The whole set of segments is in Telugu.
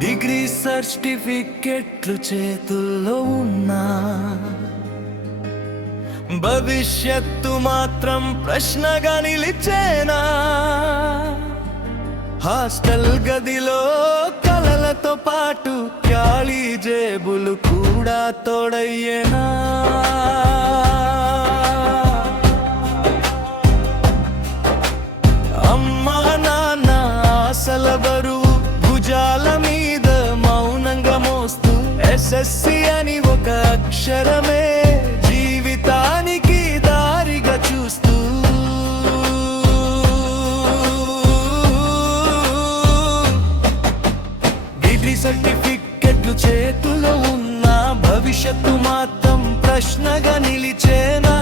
డిగ్రీ సర్టిఫికెట్లు చేతుల్లో ఉన్నా. భవిష్యత్తు మాత్రం ప్రశ్నగా నిలిచేనా? హాస్టల్ గదిలో కలలతో పాటు ఖాళీ జేబులు కూడా తోడయ్యేనా? ఎస్ఎస్సి అని ఒక అక్షరమే జీవితానికి దారిగా చూస్తూ. డిగ్రీ సర్టిఫికెట్లు చేతులో ఉన్న భవిష్యత్తు మాత్రం ప్రశ్నగా నిలిచేనా?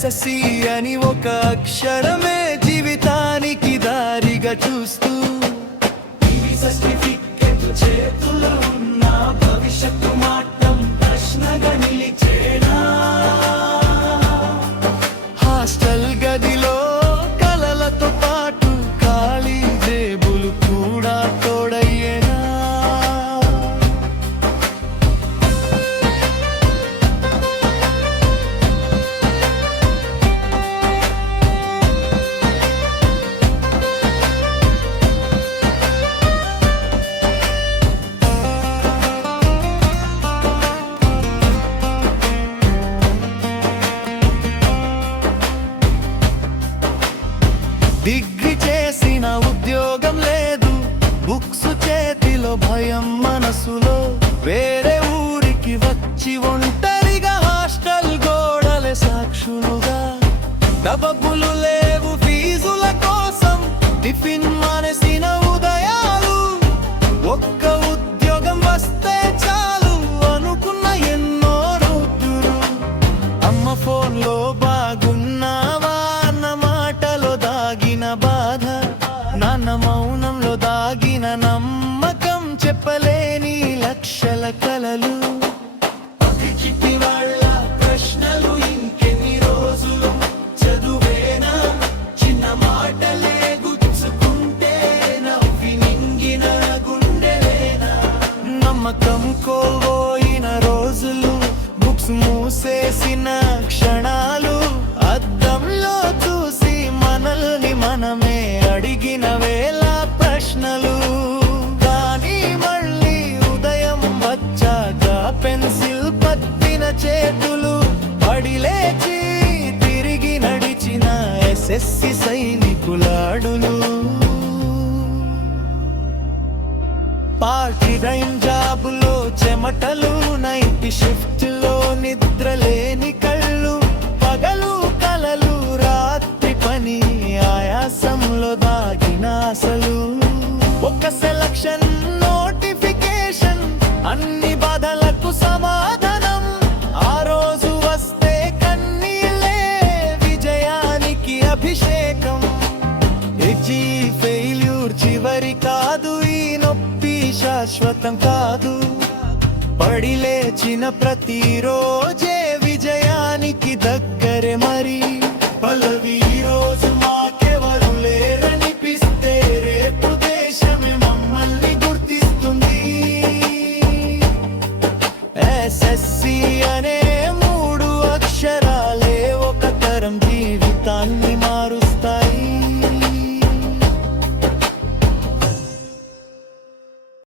ఎస్ఎస్సి అని ఒక అక్షరమే జీవితానికి దారిగా చూస్తే డిగ్రీ చేసిన ఉద్యోగం లేదు. బుక్స్ చేతిలో భయం మనసులో. వేరే ఊరికి వచ్చి ఒంటరిగా హాస్టల్ గోడలే సాక్షులుగా. డబ్బులు లేవు ఫీజుల కోసం నమ్మకం చెప్పలేని లక్షల కలలు. చిట్టి వాళ్ళ ప్రశ్నలు ఇంకెన్ని రోజులు? చదువేనా చిన్న మాటలే గుచ్చుకుంటే నవ్వి నింగిన గుండెలేనా? నమ్మకం ఎస్ఎస్సి సైనికులాడును. పార్టీ రైన్ జాబులో చెమటలు చివరి కాదు ఈ నొప్పి శాశ్వతం కాదు. పడి లేచిన ప్రతిరోజే